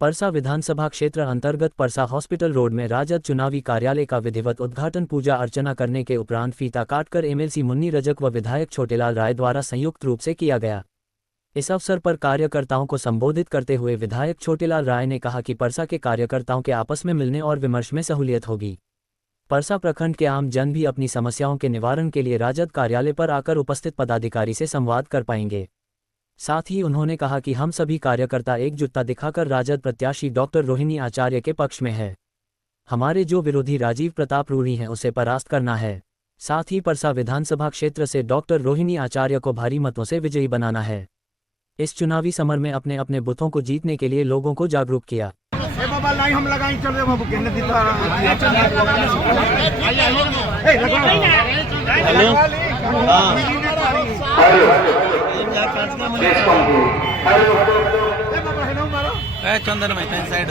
परसा विधानसभा क्षेत्र अंतर्गत Parsa hospital road में राजद चुनावी कार्यालय का विधिवत उद्घाटन पूजा अर्चना करने के उपरांत फीता काटकर एमएलसी मुन्नी रजक व विधायक छोटेलाल राय द्वारा संयुक्त रूप से किया गया। इस अवसर पर कार्यकर्ताओं को संबोधित करते हुए विधायक छोटेलाल राय ने कहा कि परसा के कार्यकर्ताओं के आपस में मिलने और विमर्श में सहूलियत होगी। परसा प्रखंड के आम जन भी अपनी समस्याओं के निवारण के लिए राजद कार्यालय पर आकर उपस्थित पदाधिकारी से संवाद कर पाएंगे। साथ ही उन्होंने कहा कि हम सभी कार्यकर्ता एकजुटता दिखाकर राजद प्रत्याशी डॉक्टर रोहिणी आचार्य के पक्ष में है। हमारे जो विरोधी राजीव प्रताप रूढ़ी हैं उसे परास्त करना है। साथ ही परसा विधानसभा क्षेत्र से डॉक्टर रोहिणी आचार्य को भारी मतों से विजयी बनाना है। इस चुनावी समर में अपने अपने बूथों को जीतने के लिए लोगों को जागरूक किया। चंदन साइड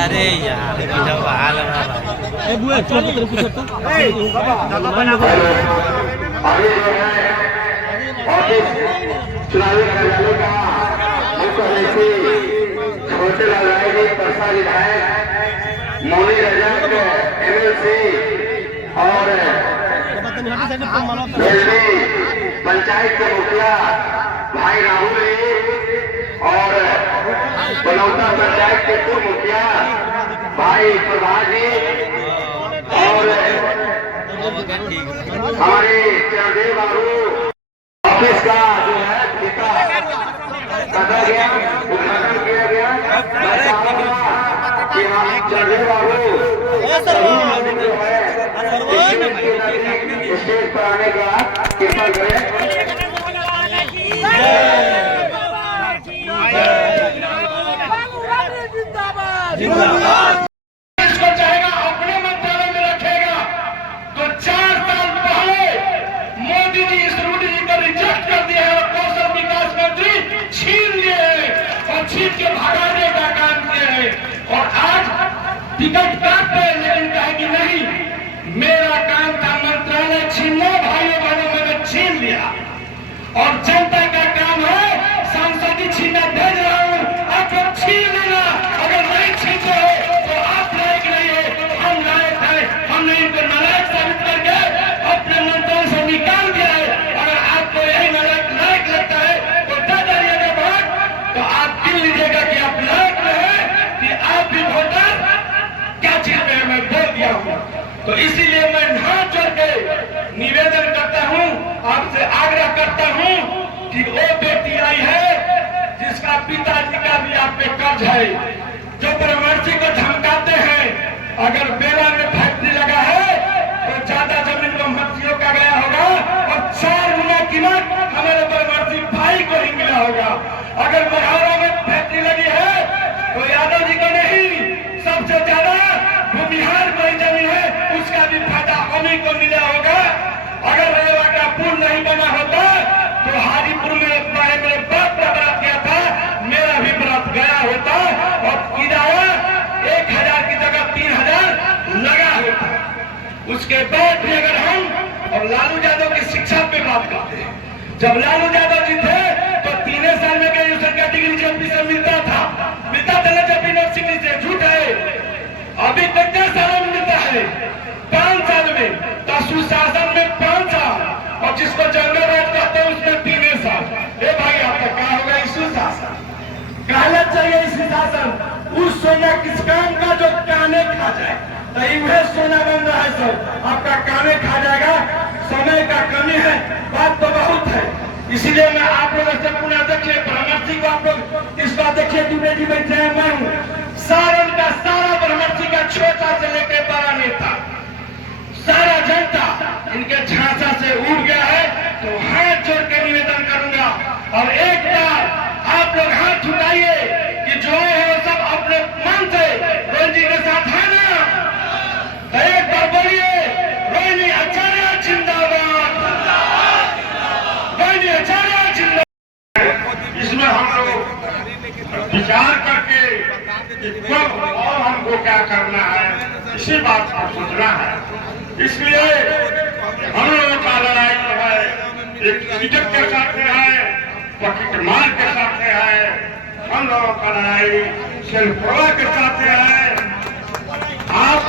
अरे यार हाल चुनावी कार्यालय का छोटेलाल राय जी, परसा विधायक मुन्नी रजक एमएलसी और पंचायत के मुखिया भाई राहुल जी और बनौता पंचायत के पूर्व मुखिया भाई प्रभात जी और हमारे चरणदेव बाबू ऑफिस का जो है कटा गया, उद्घाटन किया गया। कि हम चरणदेव बाबू स्टेज पर आने का कृपा करें। इसको चाहेगा अपने मंत्रालय में रखेगा तो 4 साल पहले मोदी जी इस रूढ़ी जी को रिजेक्ट कर दिया है और कौशल विकास मंत्री छीन लिए हैं और छीन के भगाने का काम किया है। और आज टिकट काटते हैं लेकिन कहेगी नहीं, मेरा काम था मंत्रालय छीनना, भाइयों बहनों मैंने छीन लिया और जनता का काम है सांसद छीनना। भेज रहा हूँ, आप लोग छीन लेना, अगर नहीं छीनते हो तो आप लायक नहीं है, हम लायक है। हमने इनको नालायक साबित करके अपने मंत्रालय से निकाल दिया है। अगर आपको यही नालायक लगता है तो दे दीजिएगा वोट, तो आप गिन लीजिएगा कि आप लायक है कि आप भी वोटर क्या चीज में मैं बोल दिया हूँ। तो इसीलिए मैं हाथ जोड़ के निवेदन करता हूँ, आपसे आग्रह करता हूँ कि वो बेटी आई है जिसका पिताजी का भी आप पे कर्ज है, जो परामर्शी को धमकाते हैं। अगर बेला में फैक्ट्री लगा है तो ज्यादा जमीन को मर्सियों का गया होगा और 4 गुना कीमत हमारे परामर्शी भाई को ही मिला होगा। अगर बघौरा में फैक्ट्री लगी है तो यादव जी को नहीं, सबसे ज्यादा भूमिहार कोई जमीन है उसका भी फायदा हमें को मिला होगा। अगर रेवा का पुल नहीं बना होता तो हाजीपुर में मेरे बाप का बरात गया था, मेरा भी बरात गया होता और किराया 1000 की जगह 3000 लगा होता। उसके बाद भी अगर हम और लालू यादव की शिक्षा पे बात करते हैं, जब लालू यादव जी थे तो 3 साल में ग्रेजुएशन का डिग्री जेपी से मिलता था ना, जब यूनिवर्सिटी से झूठ है। अभी कितने सालों में मिलता है? 5 साल में। तो सुशासन में 5 साल और जिसको जंगल राज कहते हैं उसमें 3 साल। ए भाई आपका क्या होगा? इस सुशासन कहना चाहिए। इस सुशासन उस सोना किस काम का जो काने खा जाए, तो वह सोना बन रहा है सर, आपका काने खा जाएगा। समय का कमी है, बात तो बहुत है। इसीलिए मैं आप लोगों से पुनः देखिए, परामर्शी को आप लोग इस बात देखिए, दुबे जी बैठे हैं, मैं हूँ। सारण का सारा परामर्शी का छोटा से लेकर बड़ा नेता, सारा जनता इनके झांसा से उड़ गया है। तो हाथ जोड़ के निवेदन करूंगा और एक बार आप लोग हाथ उठाइए कि जो है सब अपने मन से रोहिणी के साथ है ना, तो एक बार बोलिए रोहिणी आचार्य जिंदाबाद, रोहिणी आचार्य जिंदाबाद। इसमें हम लोग विचार करके कब और हमको क्या करना है, इसी बात पर सोचना है। इसलिए हम लोगों का लड़ाई जो है एक इज्जत के साथ में है, पॉकेट मार के साथ में है। हम लोगों का लड़ाई सिर्फ प्रभा के साथ है। आप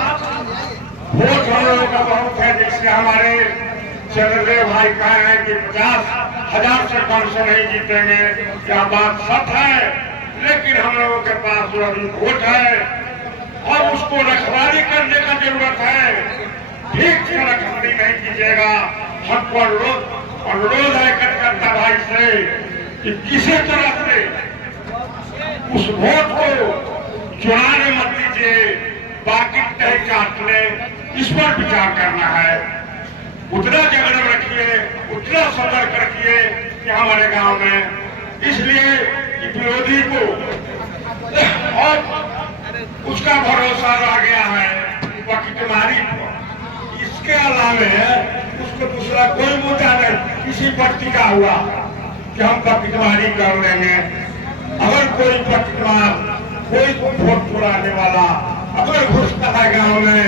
वोट हम लोगों का बहुत है, जिससे हमारे चंद्रदेव भाई कह रहे हैं कि 50,000 से कम से नहीं जीतेंगे, क्या बात सच है। लेकिन हम लोगों के पास जो अभी वोट है और उसको रखवाली करने का जरूरत है। ठीक से रखवाली नहीं कीजिएगा। हमको अनुरोध है कार्यकर्ता भाई से कि किसी तरह से उस वोट को चुनाने मत दीजिए, बाकी तय काट ले, इस पर विचार करना है। उतना जागरूक रखिए, उतना सतर्क रखिए कि हमारे गांव में, इसलिए कि विरोधी को और उसका भरोसा रह गया है पटमारी पर। इसके अलावे उसको दूसरा कोई मुद्दा नहीं, किसी पार्टी का हुआ कि हम पटमारी कर लेंगे। अगर कोई पटमार, कोई वोट चुराने वाला अगर घुसता है गांव में,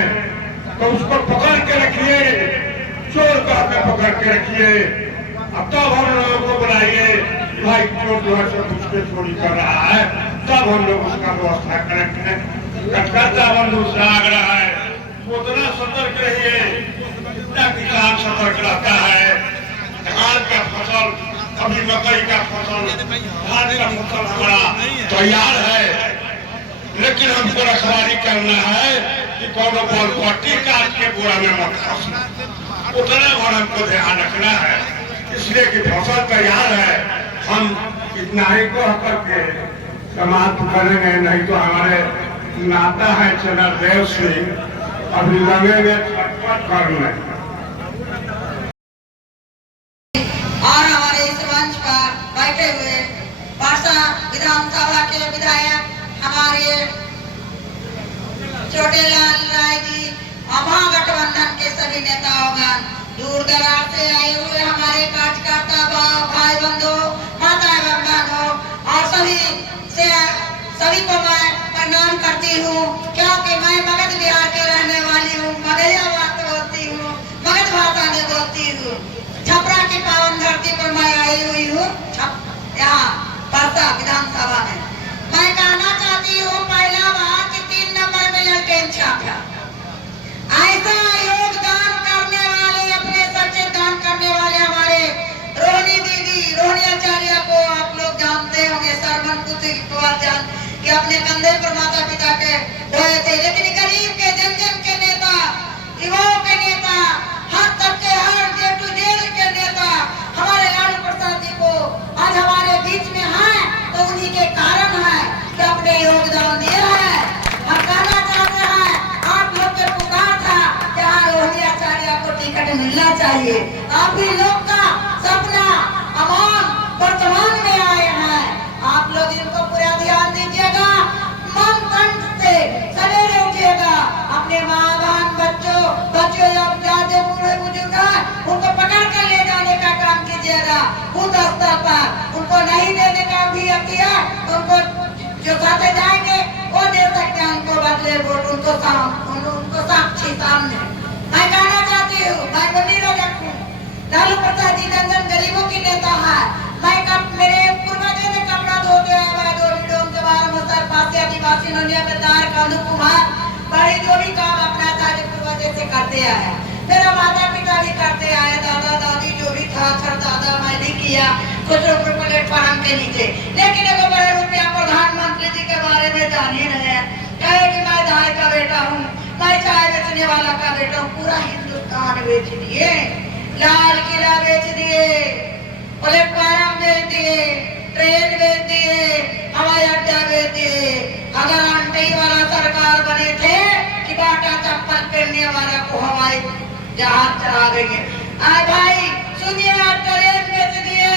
तो उसको पकड़ के रखिए, चोर कहकर पकड़ के रखिए। अब तब हम लोगों को बुलाइए कि भाई चोर जो है सब उसके चोरी कर रहा है, तब हम लोग उसका व्यवस्था करेंगे। कार्यकर्ता बंधु से आग्रह है, उतना सतर्क रहिए जितना किसान सतर्क रहता है। धान का फसल, अभी मकई का फसल, धान का फसल हमारा तैयार है, लेकिन हमको रखवाली करना है कि कौन बॉल पट्टी काट के बोरा में मत फंसना। उतना और हमको ध्यान रखना है, इसलिए कि फसल तैयार है। हम इतना ही को करके समाप्त करेंगे, नहीं तो हमारे नाता है चंद्रदेव सिंह अभी लगेंगे करने। और हमारे इस मंच पर बैठे हुए पारसा विधानसभा के विधायक हमारे छोटेलाल राय जी, महागठबंधन के सभी नेताओं, दूर दराज से आए हुए हमारे कार्यकर्ता भाई बंधु, माता बहनों और सभी को मैं प्रणाम करती हूँ, क्योंकि मैं मगध बिहार के रहने वाली हूँ, मगहिया बात बोलती हूँ, मगध भाषा में बोलती हूँ। छपरा की पावन धरती पर मैं आई हुई हूँ, यहाँ परसा विधानसभा में। मैं कहना चाहती हूँ, पहला बात कि 3 नंबर में ललटेन छापा, ऐसा योगदान करने वाले, अपने सच्चे दान करने वाले हमारे रोहिणी दीदी, रोहिणी आचार्य को आप लोग जानते होंगे, सरमन पुत्री की बात जान कि अपने कंधे पर माता पिता के ढोए थे। लेकिन गरीब के, जन जन के नेता, युवाओं के नेता, हर तबके, हर जे टू जेल के नेता हमारे लालू प्रसाद जी को आज हमारे बीच में है, तो उन्हीं के कारण है कि अपने योगदान दिया है। हम कहना चाहते हैं, आप लोग के पुकार था जहाँ रोहिणी आचार्य को टिकट मिलना चाहिए। आप ही लोग का सपना अमान वर्तमान में आए हैं, आप लोग इनको पूरा ध्यान दीजिएगा, मन कंठ से सवेरे उठिएगा, अपने माँ बहन बच्चों या ज्यादा बूढ़े बुजुर्ग हैं उनको पकड़ कर ले जाने का काम कीजिएगा। बूथ स्तर पर उनको नहीं देने का भी किया, उनको जो खाते जाएंगे वो दे सकते हैं, उनको बदले वोट, उनको साक्षी सामने। मैं कहना चाहती हूँ, मैं बनी रजक हूँ, लालू प्रसाद जी जन गरीबों की नेता है। मेरे पूर्वजों ने कपड़ा धोते हुए आदिवासी नोनिया बेदार कांदू कुमार बड़ी जो भी काम अपना था जो पूर्वजों से करते आए, मेरा माता पिता भी करते आए, दादा दादी जो भी था, सर दादा मैं भी किया कुछ रुपये प्लेटफार्म के नीचे। लेकिन एगो बड़े रुपया प्रधानमंत्री जी के बारे में जान ही नहीं है, कहे कि मैं दाई का बेटा हूँ, मैं चाय बेचने वाला का बेटा हूँ। पूरा हिंदुस्तान बेच दिए, लाल किला बेच दिए, प्लेटफार्म बेच दिए, ट्रेन बेच दिए, हवाई अड्डा बेच दिए। अगर आंटी वाला सरकार बने थे कि बाटा चप्पल पहनने वाला को हवाई जहाज चला देंगे। भाई सुनिए, ट्रेन बेच दिए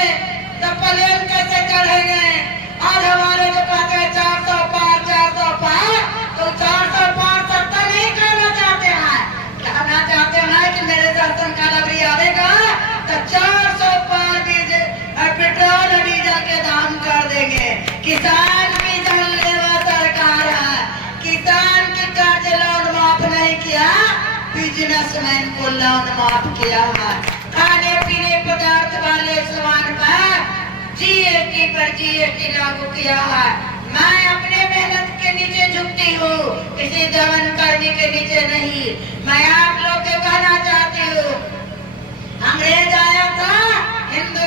तो प्लेन कैसे चढ़ेंगे? आज हमारे जो कहते हैं 400 पार 400 पार, तो 400 पार सत्ता नहीं करना चाहते हैं, कहना चाहते हैं कि मेरे दर्शन काल अभी आएगा तो 400 पार पेट्रोल डीजल के दाम कर देंगे। किसान की जानलेवा सरकार है, किसान की कर्ज लोन माफ नहीं किया, बिजनेसमैन को लोन माफ किया है। खाने पीने पदार्थ वाले सामान पर जीएसटी लागू किया है। बैठी हूँ, किसी दमन कर्मी के नीचे नहीं। मैं आप लोग के कहना चाहती हूँ, अंग्रेज आया था, हिंदू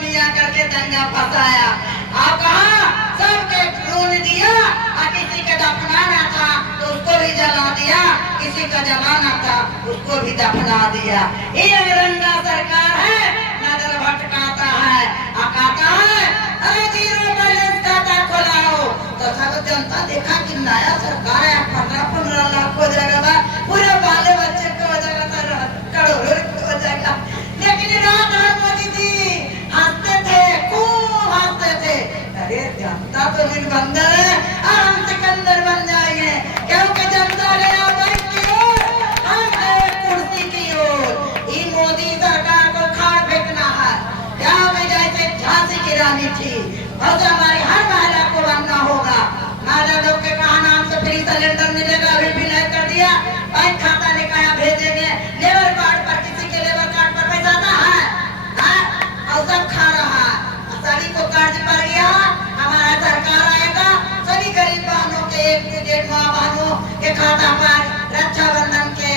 मियाँ करके दंगा फंसाया, और कहा सबके खून दिया, और किसी का दफनाना था तो उसको भी जला दिया, किसी का जलाना था उसको भी दफना दिया। ये रंगा सरकार है, नजर भटकाता है, कहता है अरे जीरो बैलेंस खाता खोलाओ, तो सब जनता देखा कि नया सरकार है, 15-15 लाख हो जाएगा, पूरे बाले बच्चे को हो जाएगा, करोड़ों हो जाएगा। लेकिन रात भर मोदी जी हंसते थे, खूब हंसते थे। अरे जनता तो निर्बंधर है, हम सिकंदर बन जाएंगे, क्योंकि जनता गया बैंक की ओर, हम गए कुर्सी की ओर। ये मोदी सरकार को खाड़ फेंकना है, क्या जैसे झांसी की रानी थी, और तो हमारी हर महिला को बनना होगा। महिला लोग के कहा नाम से फ्री सिलेंडर मिलेगा, अभी भी नहीं कर दिया। बैंक खाता निकाया भेजेंगे, लेबर कार्ड पर, किसी के लेबर कार्ड पर पैसा आता है, और सब खा रहा है। सभी को कर्ज पड़ गया, हमारा सरकार आएगा, सभी गरीब बहनों के 1 माह बहनों के खाता पर रक्षाबंधन के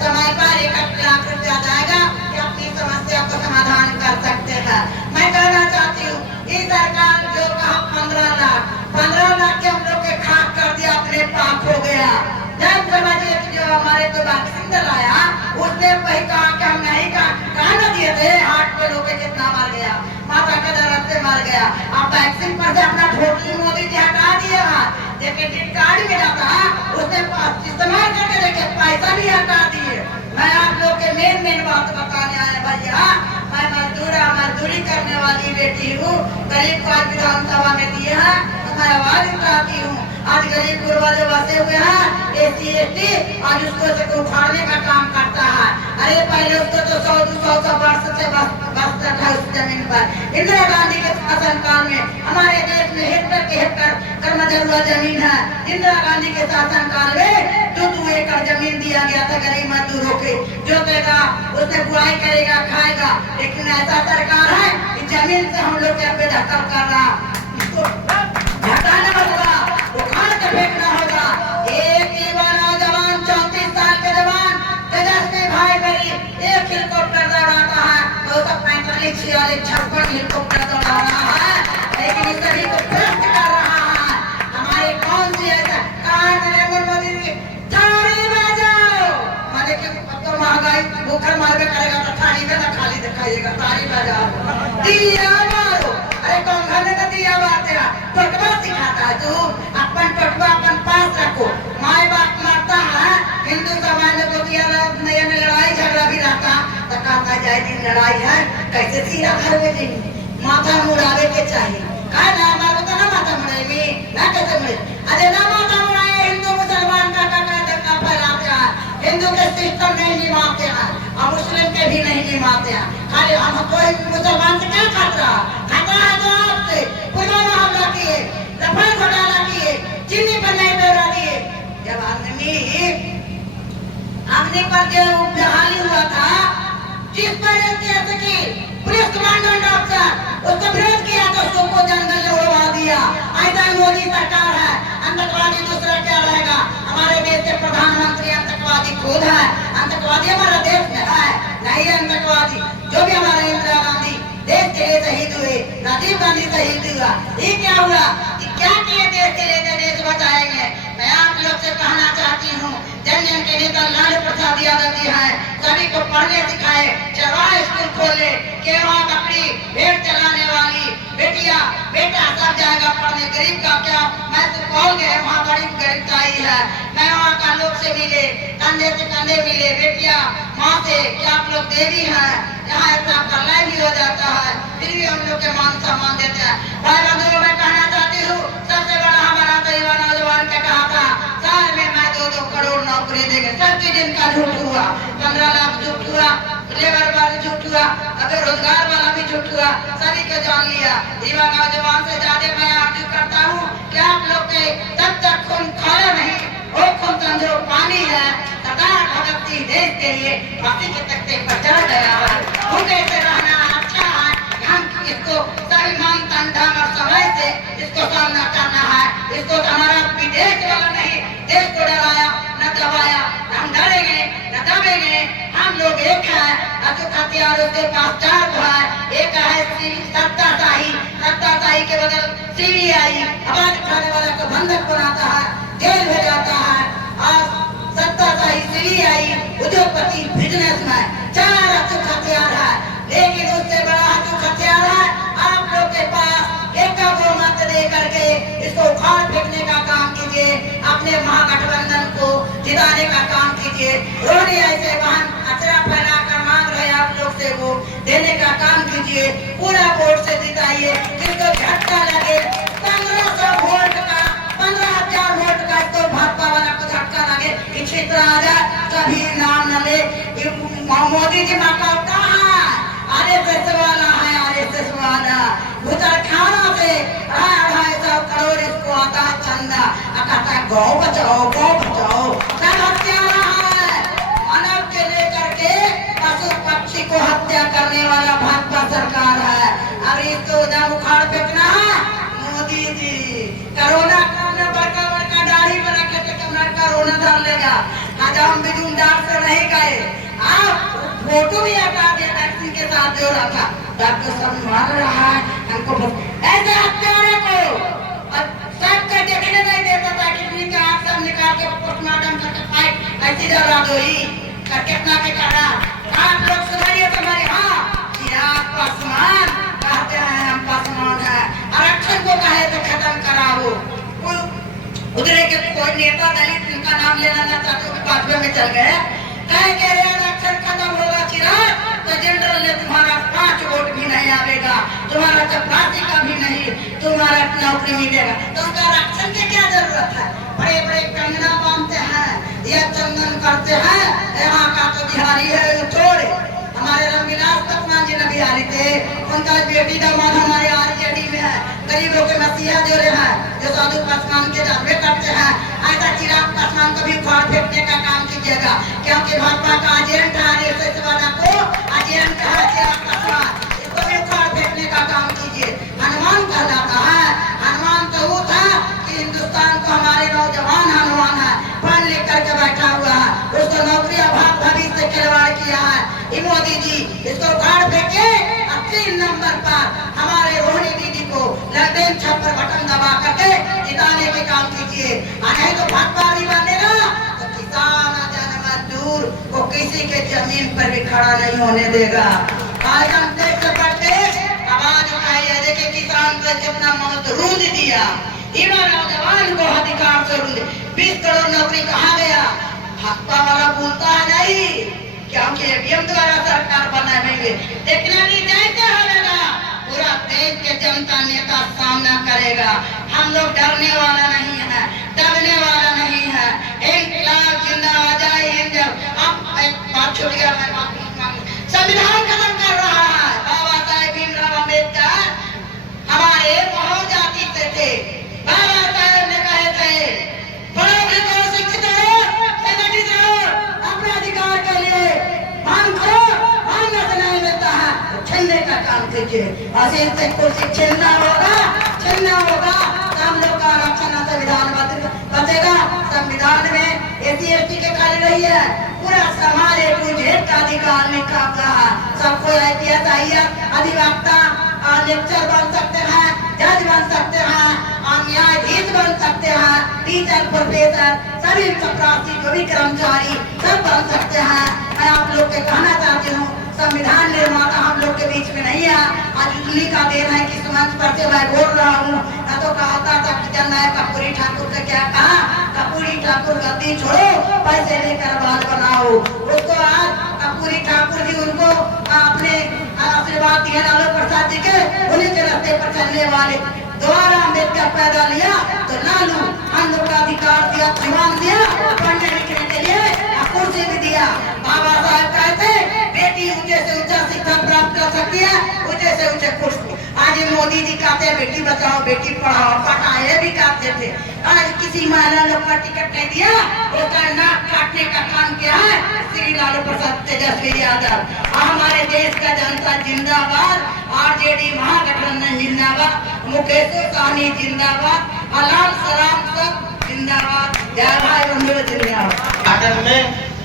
समय पर 1 लाख रुपया जाएगा, कि अपनी समस्या को समाधान कर सकते हैं। मैं कहना चाहती हूँ, ये सरकार जो कहा 15 लाख के हम लोग के खाक कर दिया, अपने पाप हो गया। जब समझिए जो हमारे तो वैक्सीन डलाया, उसने वही कहा कि हम नहीं कहा न दिए थे, हार्ट पे लोग कितना मर गया, माता का दर्द से मर गया। अब वैक्सीन पर से अपना टोटली मोदी जी हटा दिया, लेकिन जिन कार्ड में जाता उसने इस्तेमाल करके देखे, पैसा भी हटा दिए। मैं आप लोग के मेन बात बताने आए भैया, मैं मजदूरी करने वाली बेटी हूँ, गरीब को आज विधानसभा में दिए हैं, तो मैं आवाज उठाती हूँ। आज गरीब गुरबा जो बसे हुए हैं, SC ST, आज उसको से उखाड़ने का काम करता है। अरे पहले उसको तो 100-200 वर्ष से बसता था उस जमीन पर। इंदिरा गांधी के शासनकाल में हमारे देश में हेक्टर कर्मजरुआ जमीन है। इंदिरा गांधी के शासनकाल में 2 एकड़ जमीन दिया गया था गरीब मजदूरों के, जोतेगा, उसने बुआई करेगा, खाएगा। लेकिन ऐसा सरकार है कि जमीन से हम लोग के बेदखल कर रहा, इसको हटाना होगा, उखाड़ के फेंकना होगा। एक युवा नौजवान 34 साल के जवान तेजस्वी भाई गरीब एक हेलीकॉप्टर दौड़ाता है, 245, 46, 56 हेलीकॉप्टर दौड़ा रहा है, लेकिन इस सभी को भ्रष्ट कर रहा है। हमारे कौन सी ऐसा कहा नरेंद्र मोदी जी, थाली बजाओ, माने कि तो महंगाई भूखर मारवे करेगा तो थाली में ना खाली दिखाइएगा, ताली बजाओ, दिया मारो। अरे कौन घर में दिया बात है, टोटवा सिखाता है तू, अपन टोटवा अपन पास रखो। माए बाप मरता है, हिंदू समाज को दिया नया लड़ाई झगड़ा भी रहता, तो कहता जाए दिन लड़ाई है, कैसे सीरा घर में दिन माथा मुड़ावे के चाहिए, कहा ना मारो तो ना माथा मुड़ेगी, ना कैसे मुड़े, अरे ना माथा मुड़ाए, हिंदू मुसलमान का दंगा फैलाते हैं, हिंदू के सिस्टम नहीं निभाते हैं, और मुस्लिम के भी नहीं निभाते हैं। खाली हमको मुसलमान से क्या खतरा है तो आपसे पुलवामा हमला किए, रफाल घोटाला किए, चीनी पर नहीं बेरा दिए। जब अग्नि पर जो बहाली हुआ था, जिस पर की पुलिस कमांडेंट अफसर उसको विरोध किया तो उसको जंगल में उड़वा दिया। ऐसा मोदी सरकार है, आतंकवादी दूसरा क्या रहेगा। हमारे देश के प्रधानमंत्री आतंकवादी खुद है, आतंकवादी हमारा देश में है नहीं है आतंकवादी। जो भी हमारे इंदिरा गांधी देश के लिए शहीद हुए, राजीव गांधी शहीद हुआ, ये क्या हुआ कि क्या किए देश के लिए, देश बचाएंगे। मैं आप लोग से कहना चाहती हूँ, जन जन के नेता लालू प्रसाद यादव जी हैं, सभी को पढ़ने सिखाए, चरवाहा स्कूल खोले, केवा बकरी भेड़ चलाने वाली बेटिया बेटा सब जाएगा पढ़ने। गरीब का क्या, मैं तो कॉल गए, वहाँ बड़ी गरीबताई है। मैं वहाँ का लोग से मिले, कंधे से कंधे मिले, बेटिया माँ से क्या आप लोग देवी हैं, यहाँ इतना कलाई भी हो जाता है, फिर भी हम लोग के मान सम्मान देते हैं। भाई बंधुओं मैं कहना चाहती हूँ, सबसे बड़ा हमारा तो युवा नौजवान का कहा था, साल में मैं 2-2 करोड़ नौकरी देंगे। सब चीज इनका झूठ हुआ, 15 लाख झूठ हुआ, लेबर वाला झूठ हुआ, अगर रोजगार वाला भी झूठ हुआ, सभी को जान लिया। युवा नौजवान से ज्यादा मैं आर्जू करता हूँ कि आप लोग के तब तक खून खाना नहीं, वो खून समझो पानी है। सरदार भगत सिंह देश के लिए फांसी के तख्ते पर चढ़ गया है, भूखे से रहना अच्छा है। हम इसको सही मन तन धन और समय से इसको सामना करना है। इसको हमारा विदेश वाला नहीं, देश को डराया न दबाया, हम डरेंगे न दबेंगे, हम लोग एक है। अशोक हथियार उसके पास 4 है, एक है सत्ताशाही के बदल CBI आवाज उठाने वाला को बंधक बनाता है, जेल भेजाता है। और सत्ताशाही CBI उद्योगपति बिजनेसमैन 4 अशोक हथियार है, लेकिन उससे बड़ा अशोक हथियार है आप लोग के पास। एक का बहुमत दे करके इसको उखाड़ फेंकने का काम कीजिए, अपने महागठबंधन को जिताने का काम कीजिए। रोनी ऐसे वाहन अचरा फैलाकर मांग रहे आप लोग से वो देने का काम कीजिए, पूरा वोट से जिताइए। जिसको झटका लगे 1500 वोट का 15,000 वोट का इसको भाजपा वाला को झटका लगे कि क्षेत्र आ जाए, कभी नाम न ले। मोदी जी माता कहाँ RSS वाला है, RSS वाला भूतरखाना से 250 करोड़ इसको आता है चंदा, कहता है गौ बचाओ गौ बचाओ। सब हत्यारा है, मानव के लेकर के पशु पक्षी को हत्या करने वाला भाजपा सरकार है। अब इसको जब उखाड़ फेंकना है मोदी जी, कोरोना बड़का दाढ़ी बना के कोरोना डाल लेगा। आज हम बिजून डाल से नहीं गए, आप फोटो भी हटा दिया वैक्सीन के साथ जो रहा था। डॉक्टर सब मार रहा है हमको, ऐसे हत्यारे को सब का देखने नहीं देता था। किडनी का आंख सब निकाल के पोस्टमार्टम करके फाइट ऐसी जला दो ही कितना के करा। आप लोग सुनाइए तुम्हारे, हाँ चिराग पासवान कहते हैं हम पासवान है, आरक्षण को कहे तो खत्म कराओ। उधर के कोई नेता दलित इनका नाम लेना ना चाहते हुए बाजवे में चल गए, कहे के आरक्षण खत्म होगा चिराग तो जनरल ने तुम्हारा 5 वोट भी नहीं आवेगा, तुम्हारा चपरासी का भी नहीं, तुम्हारा नौकरी मिलेगा। तो उसका आरक्षण की क्या जरूरत है? बड़े बड़े कंगना बांधते हैं या चंदन करते हैं, यहाँ का तो बिहारी है छोड़े। हमारे रामविलास पासवान जी न बिहारी थे, उनका बेटी दामाद हमारे RJD में है, गरीबों के मसीहा जो रहे हैं, जो साधु पासवान के दावे करते हैं। ऐसा चिराग पासवान को भी उखाड़ फेंकने का काम कीजिएगा, क्योंकि भाजपा का एजेंट है RSS वाला को एजेंट है चिराग पासवान, इसको भी उखाड़ फेंकने का काम कीजिए। हनुमान कहलाता है, हनुमान तो वो था कि हिंदुस्तान को हमारे नौजवान हनुमान है, पढ़ लिख करके बैठा हुआ है, उसको नौकरी अभाव भविष्य से खिलवाड़ किया है। मोदी जी इसको उखाड़ फेंके, 3 नंबर पर हमारे रोहिणी दीदी को लड़ेन छप्पर बटन दबा करके जिताने के काम कीजिए। नहीं तो भाजपा भी बनेगा तो किसान जन मजदूर को किसी के जमीन पर भी खड़ा नहीं होने देगा। आज हम देश से बढ़ते आवाज उठाइए, देखिए किसान को कितना मौत रूंद दिया, युवा नौजवान को अधिकार से रूंद। 20 करोड़ नौकरी कहाँ गया? भाजपा वाला बोलता है नहीं, क्योंकि EVM द्वारा सरकार बनाएंगे, देखना नहीं जैसे होगा पूरा देश के जनता नेता सामना करेगा। हम लोग डरने वाला नहीं है, दबने वाला नहीं है। इंकलाब जिंदाबाद, जय हिंद। अब एक बात छूट गया, मैं संविधान खत्म कर रहा है। बाबा साहेब भीमराव अम्बेडकर हमारे बहुत जाति से थे, बाबा साहेब ने कहे थे बड़े भी को शिक्षित हो, संगठित हो, अपने अधिकार के लिए मांग करो, मांगने से नहीं मिलता है छीनने का काम कीजिए। असीम से कुर्सी छीनना होगा तो हम लोग का आरक्षण संविधान बचेगा। संविधान में SC/ST के खाली नहीं है, पूरा समाज A to Z का अधिकार लिखा हुआ है। सबको IPS IAS अधिवक्ता और लेक्चर बन सकते हैं, जज बन सकते हैं और न्यायाधीश बन सकते हैं, टीचर प्रोफेसर सभी चपरासी जो भी कर्मचारी सब बन सकते हैं। मैं आप लोग के कहना चाहती हूँ, संविधान निर्माता हम लोग के बीच में नहीं है। आज उन्हीं का देन है कि मंच पर से मैं बोल रहा हूँ। न तो कहता था कि जननायक कर्पूरी ठाकुर का क्या कहा, कर्पूरी ठाकुर गद्दी छोड़ो, पैसे लेकर बाल बनाओ। उसको आज कर्पूरी ठाकुर जी उनको अपने आशीर्वाद दिए लालू प्रसाद जी के, उन्हीं के रास्ते पर चलने वाले। दोबारा अम्बेडकर पैदा लिया तो लालू हम लोग का अधिकार दिया, सम्मान दिया, पढ़ने लिखने के लिए कुर्सी भी दिया। बाबा साहब कहते बेटी ऊंचे से ऊंचा शिक्षा प्राप्त कर सकती है, ऊंचे से ऊंचे कुर्सी। आज मोदी जी कहते हैं बेटी बचाओ बेटी पढ़ाओ, पटाए भी कहते थे। आज किसी महिला लोग का टिकट नहीं दिया, उसका नाक काटने का काम किया है श्री लालू प्रसाद तेजस्वी यादव। हमारे देश का जनता जिंदाबाद, RJD महागठबंधन जिंदाबाद, मुकेश सहनी जिंदाबाद। अलाल सलाम सब जिंदाबाद। जय भाई बंधु जिंदाबाद। गार्डन में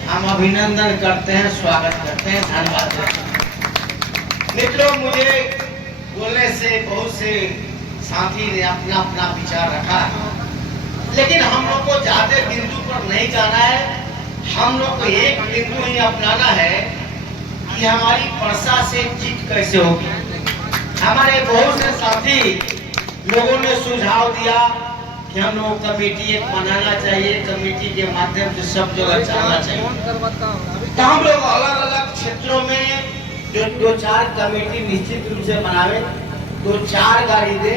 हम अभिनंदन करते हैं, स्वागत करते हैं, धन्यवाद देते हैं। मित्रों, मुझे बोलने से बहुत से साथी ने अपना अपना विचार रखा है, लेकिन हम लोग को ज्यादा बिंदु पर नहीं जाना है। हम लोग को एक बिंदु ही अपनाना है कि हमारी परसा से जीत कैसे होगी। हमारे बहुत से साथी लोगों ने सुझाव दिया कि हम लोग कमेटी एक बनाना चाहिए, कमेटी के माध्यम से सब जगह चलना चाहिए। तो हम लोग अलग अलग क्षेत्रों में जो 2-4 कमेटी निश्चित रूप से बनावे, 2-4 गाड़ी दे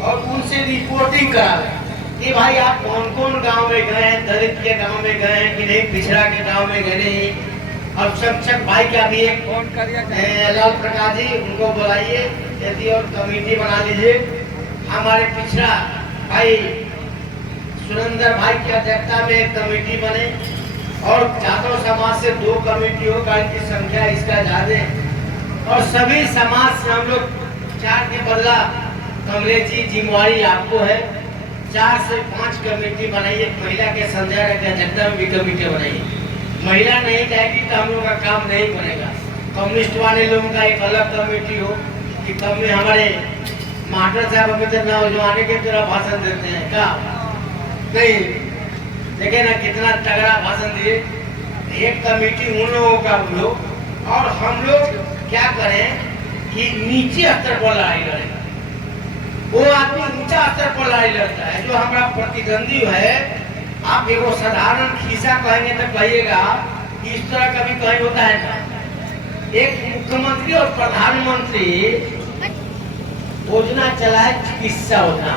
और उनसे रिपोर्टिंग करावे कि भाई आप कौन कौन गांव में गए हैं, दलित के गांव में गए हैं कि नहीं, पिछड़ा के गांव में गए नहीं। और शिक्षक भाई का भी एक लाल प्रकाश जी, उनको बुलाइए यदि और कमेटी बना लीजिए। हमारे पिछड़ा भाई सुरेंद्र भाई की अध्यक्षता में एक कमेटी बने और जाटव समाज से 2 कमेटी हो, कारण की संख्या इसका ज्यादा है। और सभी समाज से हम लोग 4 के बदला कमलेश जी जिम्मेवारी आपको है, 4 से 5 कमेटी बनाइए। महिला के संजय की अध्यक्षता में भी कमेटी बनाइए। महिला नहीं जाएगी तो हम लोग का काम नहीं बनेगा। कम्युनिस्ट वाले लोगों का एक अलग कमेटी हो कि कम में हमारे मास्टर साहब अभी तक नौजवान के तरह भाषण देते हैं क्या नहीं, देखे ना कितना तगड़ा भाषण दिए। एक कमेटी उन लोगों का लोग, और हम लोग क्या करें कि नीचे स्तर पर लड़ाई लड़े। वो आदमी ऊंचा स्तर पर लड़ाई लड़ता है जो हमारा प्रतिद्वंदी है। आप एगो साधारण खिस्सा कहेंगे तो कहिएगा कि इस तरह कभी कहीं होता है ना। एक मुख्यमंत्री और प्रधानमंत्री योजना चलाए चिकित्सा योजना,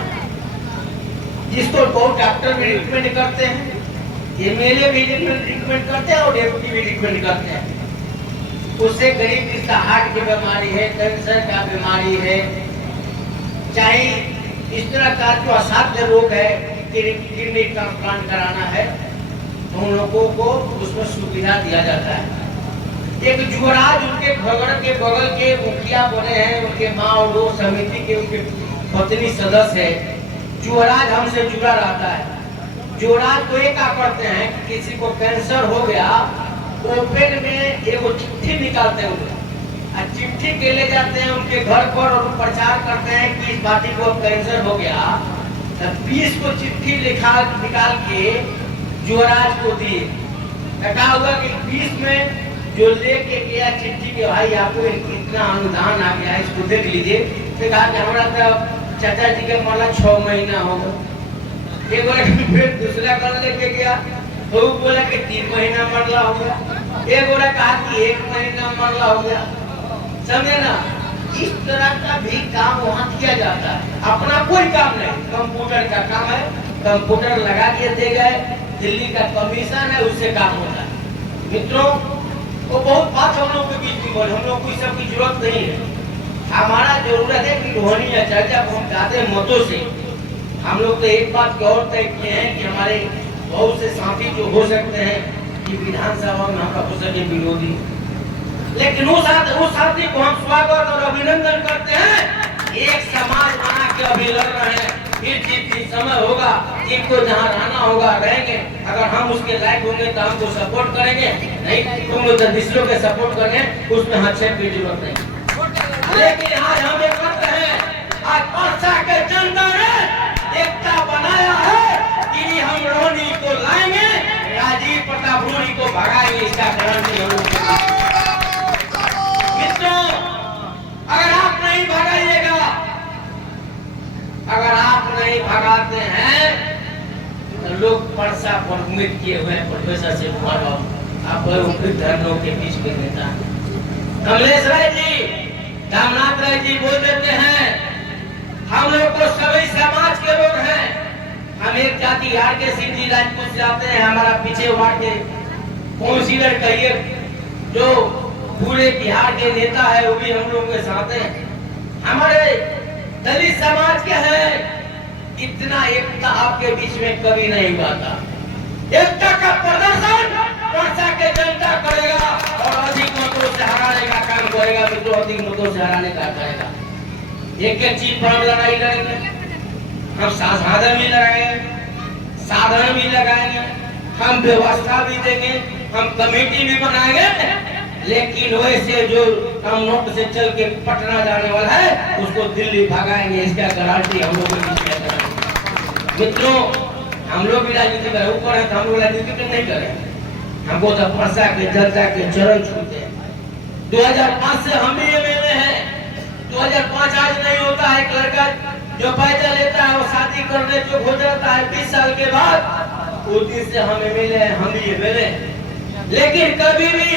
जिसको बहुत डॉक्टर भी रिकमेंड करते हैं, एमएलए भी रिकमेंड करते हैं और डेप्यूटी भी रिकमेंड करते हैं। उससे गरीब जिसका हार्ट की बीमारी है, कैंसर का बीमारी है, चाहे इस तरह का जो असाध्य रोग है, किडनी ट्रांसप्लांट कराना है, तो उन लोगों को उसमें सुविधा दिया जाता है। एक युवराज उनके घर के बगल के मुखिया बने हैं, उनके माँ और वो समिति के उनके पत्नी सदस्य है। युवराज हमसे जुड़ा रहता है। युवराज को ये क्या करते हैं कि किसी को कैंसर हो गया, ओपन में एगो चिट्ठी निकालते हैं, चिट्ठी के ले जाते हैं उनके घर पर और प्रचार करते हैं कि इस बात को कैंसर हो गया। 20 को चिट्ठी निकाल के युवराज को दिए। कहा हुआ कि 20 में जो लेके गया चिट्ठी के भाई आपको इतना अनुदान आ गया, इसको देख लीजिए। तो कहा कि हमारा तो चाचा जी के मरला 6 महीना हो गया। एक बोला फिर दूसरा कल लेके गया, तो बोला कि 3 महीना मरला हो गया। एक बोला कहा कि 1 महीना मरला हो गया। समझे ना, इस तरह का भी काम वहाँ किया जाता है। अपना कोई काम नहीं, कंप्यूटर का काम है, कंप्यूटर लगा के दे गए, दिल्ली का कमीशन है, उससे काम होता है। मित्रों, वो बहुत बात हम लोग के बीच में बोले, हम लोग को सब की जरूरत नहीं है। हमारा जरूरत है कि रोहनी या चर्चा को हम ज्यादा मतों से, हम लोग तो एक बात की और तय किए हैं कि हमारे बहुत से साथी जो हो सकते हैं कि विधानसभा में हमारा हो सके विरोधी, लेकिन वो साथी को हम स्वागत और अभिनंदन करते हैं। एक समाज बना के अभी लड़ रहे हैं, फिर जिस समय होगा जिनको जहाँ रहना होगा रहेंगे। अगर हम उसके लायक होंगे तो हमको सपोर्ट करेंगे, नहीं तुम लोग दूसरों के सपोर्ट करेंगे, उसमें हस्तक्षेप की जरूरत नहीं। लेकिन आज हम एक करते हैं, आज परसा के जनता ने एकता बनाया है कि हम रोहनी को लाएंगे, राजीव प्रताप रूड़ी को भगाएंगे। इसका गारंटी हम अगर आप नहीं भगाइएगा, अगर आप नहीं भगाते हैं तो लोग परसा पर उम्मीद किए हुए हैं प्रोफेसर से आप धर्मों के बीच के नेता कमलेश राय जी, रामनाथ राय जी बोल देते हैं हम लोग को सभी समाज के लोग हैं। हम एक जाति आर के सिंह जी राजपूत से आते हैं, हमारा पीछे वार्ड के काउंसिलर कहिए जो पूरे बिहार के नेता है, वो भी हम लोगों के साथ हैं। हमारे दलित समाज के हैं, इतना एकता आपके बीच में कभी नहीं हुआ था। एकता का प्रदर्शन परसा के जनता करेगा और अधिक मतों से हराने का काम करेगा। मित्रों, अधिक मतों से हराने का करेगा। एक चीज पर हम लड़ाई लड़ेंगे, हम साधन भी लगाएंगे, साधन भी लगाएंगे, हम व्यवस्था भी देंगे, हम कमेटी भी बनाएंगे, लेकिन वैसे जो हम नोट से चल के पटना जाने वाला है उसको दिल्ली भगाएंगे, इसका गारंटी हम लोग मित्रों। हम लोग भी राजनीति में ऊपर है तो हम लोग राजनीति नहीं करेंगे, हमको तो परसा के जनता के चरण छूते हैं। 2005 से हम भी एमएलए हैं। 2005 आज नहीं होता है। एक लड़का जो पैसा लेता है वो शादी करने जो हो जाता है 20 साल के बाद, उस दिन से हम एमएलए हैं, हम भी एमएलए हैं। लेकिन कभी भी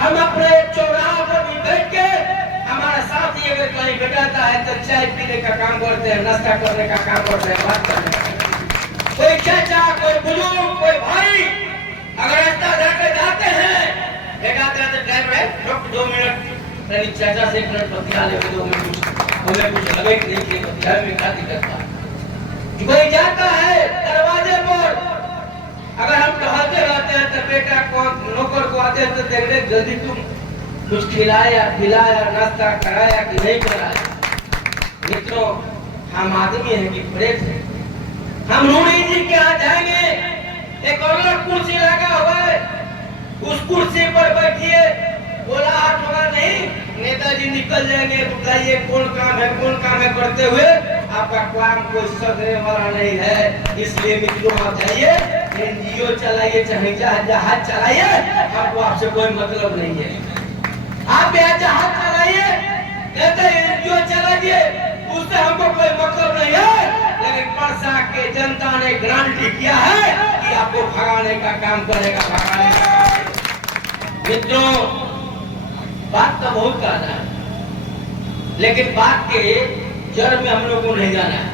हम अपने चौराहा पर भी बैठ के हमारा साथी अगर कहीं बैठाता है तो चाय पीने का काम करते हैं, नाश्ता करने का काम करते हैं, बात करने का। कोई चाचा, कोई बुजुर्ग, कोई भाई अगर रास्ता जाके जाते हैं, बैठाते हैं तो ड्राइवर है, रुक 2 मिनट, तेरी चाचा से 1 मिनट बतिया ले, 2 मिनट हमें कुछ लगे कि नहीं कि बतिया में क्या दिक्कत था। कोई जाता है दरवाजे पर, अगर हम टहलते रहते हैं तो बेटा को नौकर को आते हैं तो देख रहे जल्दी तुम कुछ खिलाया पिलाया नाश्ता कराया कि नहीं कराया। मित्रों, हम आदमी हैं कि प्रेत है। हम रूढ़ी जी के यहाँ जाएंगे, एक अलग कुर्सी लगा हुआ है, उस कुर्सी पर बैठिए, बोला हाथ होगा नहीं, नेताजी निकल जाएंगे, बताइए कौन काम है करते हुए आपका काम कोई सदने वाला नहीं है। इसलिए मित्रों आप जाइए, एनजीओ चलाइए, चाहे जहाज चलाइए, आपको आपसे कोई मतलब नहीं है। आप यहाँ जहाज चलाइए, एनजीओ चलाइए, उससे हमको कोई मतलब नहीं है। लेकिन परसा के जनता ने गारंटी किया है कि आपको भगाने का काम करेगा, भगाने का। मित्रों, बात तो बहुत कहना है, लेकिन बात के जड़ में हम लोग को नहीं जाना है।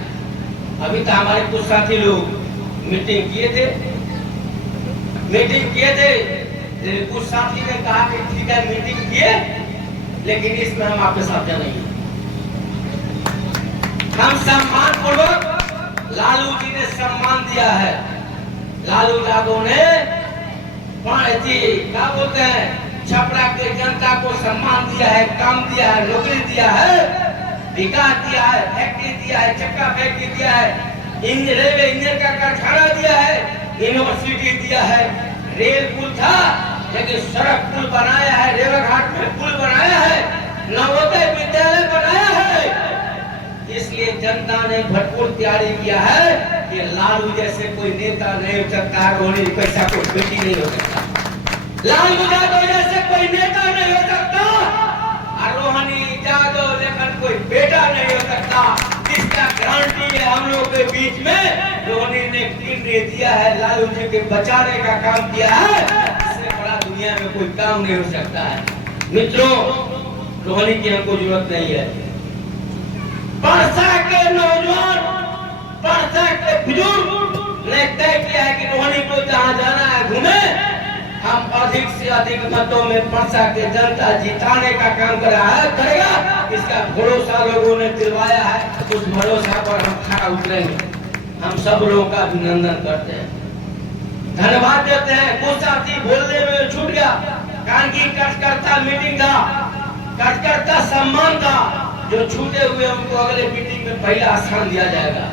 अभी तो हमारे कुछ साथी लोग मीटिंग किए थे, कुछ साथी ने कहा कि ठीक है मीटिंग किए, लेकिन इसमें हम आपके साथ नहीं। हम सम्मान पूर्वक लालू जी ने सम्मान दिया है। लालू यादव ने क्या बोलते हैं, छपरा के जनता को सम्मान दिया है, काम दिया है, नौकरी दिया है, विकास दिया है, फैक्ट्री दिया है, चक्का फैक्ट्री दिया है, रेलवे इंजन का कारखाना दिया है, यूनिवर्सिटी दिया है, रेल पुल था लेकिन सड़क पुल बनाया है, रेवा घाट में पुल बनाया है, नवोदय विद्यालय बनाया है। इसलिए जनता ने भरपूर तैयारी किया है कि लालू जैसे कोई नेता नहीं हो सकता, रोहिणी पैसा कोई बेटी नहीं हो सकता, लालू यादव जैसे कोई नेता नहीं हो सकता, रोहिणी यादव लेकिन कोई बेटा नहीं हो सकता। इसका गारंटी है हम लोग के बीच में रोहिणी ने किडनी दिया है, लालू जी के बचाने का काम किया है, इससे बड़ा दुनिया में कोई काम नहीं हो सकता है। मित्रों, रोहिणी की हमको जरूरत नहीं है। परसा के नौजवान, परसा के बुजुर्ग ने तय किया है कि रोहिणी को जहाँ जाना है घूमे, हम अधिक से अधिक मतों में परसा के जनता जिताने का काम करेगा। इसका भरोसा लोगों ने दिलवाया है, उस भरोसा पर हम खड़ा उतरेंगे। हम सब लोगों का अभिनंदन करते हैं, धन्यवाद देते हैं। कुछ साथी बोलने में छूट गया, कारण की कार्यकर्ता मीटिंग था, कार्यकर्ता सम्मान था, जो छूटे हुए उनको अगले मीटिंग में पहला स्थान दिया जाएगा।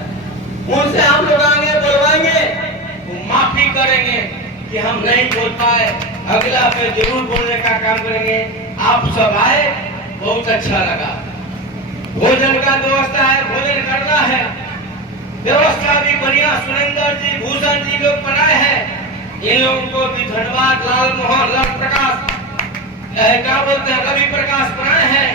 उनसे हम लोग आगे बुलवाएंगे, वो माफी करेंगे कि हम नहीं बोल पाए, अगला पे जरूर बोलने का काम करेंगे। आप सब आए, बहुत अच्छा लगा। भोजन का व्यवस्था है, भोजन करना है, व्यवस्था भी बढ़िया सुरेंद्र जी, भूषण जी लोग बनाए हैं। इन लोगों को भी धन्यवाद। लाल मोहन, लाल प्रकाश, क्या बोलते हैं, रवि प्रकाश बनाए हैं।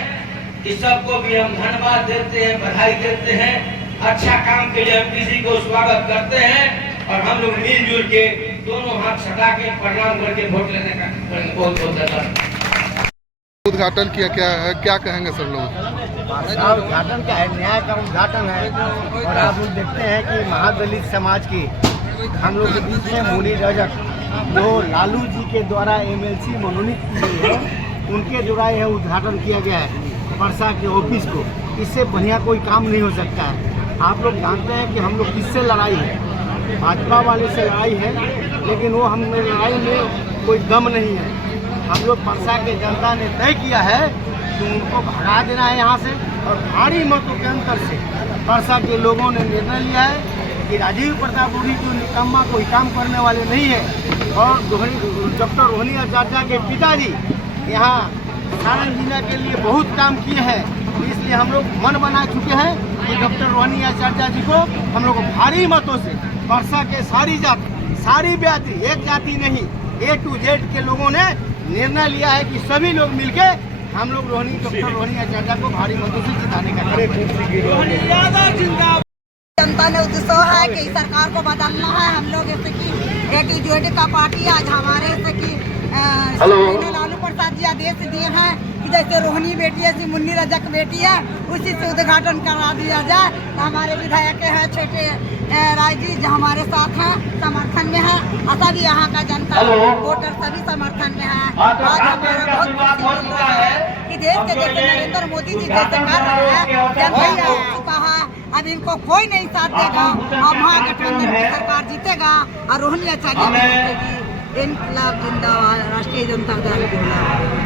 इस सबको भी हम धन्यवाद देते हैं, बधाई देते हैं। अच्छा काम के लिए हम किसी को स्वागत करते हैं और हम लोग मिलजुल के दोनों हाथ सटा के प्रणाम करके वोट लेने का बहुत बहुत धन्यवाद। उद्घाटन किया, क्या कहेंगे सर लोग? उद्घाटन क्या है, न्याय का उद्घाटन है। और आप लोग देखते हैं कि महादलित समाज की हम लोग के बीच में मुन्नी रजक, जो लालू जी के द्वारा एमएलसी मनोनीत की गई है, उनके द्वारा यह उद्घाटन किया गया है परसा के ऑफिस को। इससे बढ़िया कोई काम नहीं हो सकता है। आप लोग जानते हैं कि हम लोग किससे लड़ाई है, भाजपा वाले से लड़ाई है, लेकिन वो हम लड़ाई में कोई दम नहीं है। हम लोग परसा के जनता ने तय किया है कि उनको भगा देना है यहाँ से, और भारी मतों के अंतर से परसा के लोगों ने निर्णय लिया है कि राजीव प्रताप रूडी जो निकम्मा कोई काम करने वाले नहीं है और डॉक्टर रोहिणी आचार्य के पिताजी यहाँ सारण जिला के लिए बहुत काम किए हैं, इसलिए हम लोग मन बना चुके हैं कि डॉक्टर रोहिणी आचार्य जी को हम लोग भारी मतों से परसा के सारी जाति सारी व्याधि एक जाति नहीं A to Z के लोगों ने निर्णय लिया है कि सभी लोग मिलके हम लोग डॉक्टर रोहिणी आचार्य को भारी मतों से जिताने का जनता ने उद्देश्य है कि इस सरकार को बदलना है। हम लोग जैसे कि A to Z का पार्टी आज हमारे जैसे कि लालू प्रसाद जी आदेश दिए हैं कि जैसे रोहिणी बेटी है, मुन्नी रजक बेटी है, उसी से उद्घाटन करा दिया जाए। तो हमारे विधायक है छोटे राय जी जो हमारे साथ हैं, समर्थन में है, और सभी यहाँ का जनता वोटर सभी समर्थन में है। आज हमारा बहुत खुशी मिल रहा है कि देश के जैसे नरेंद्र मोदी जी जैसे कर रहे हैं, जनता चुका है, अब इनको कोई नहीं साथ देगा और महागठबंधन की सरकार जीतेगा और रोहिणी आचार्य जीतेगी। इनकलाब जिंदाबाद, राष्ट्रीय जनता दल जिंदाबाद।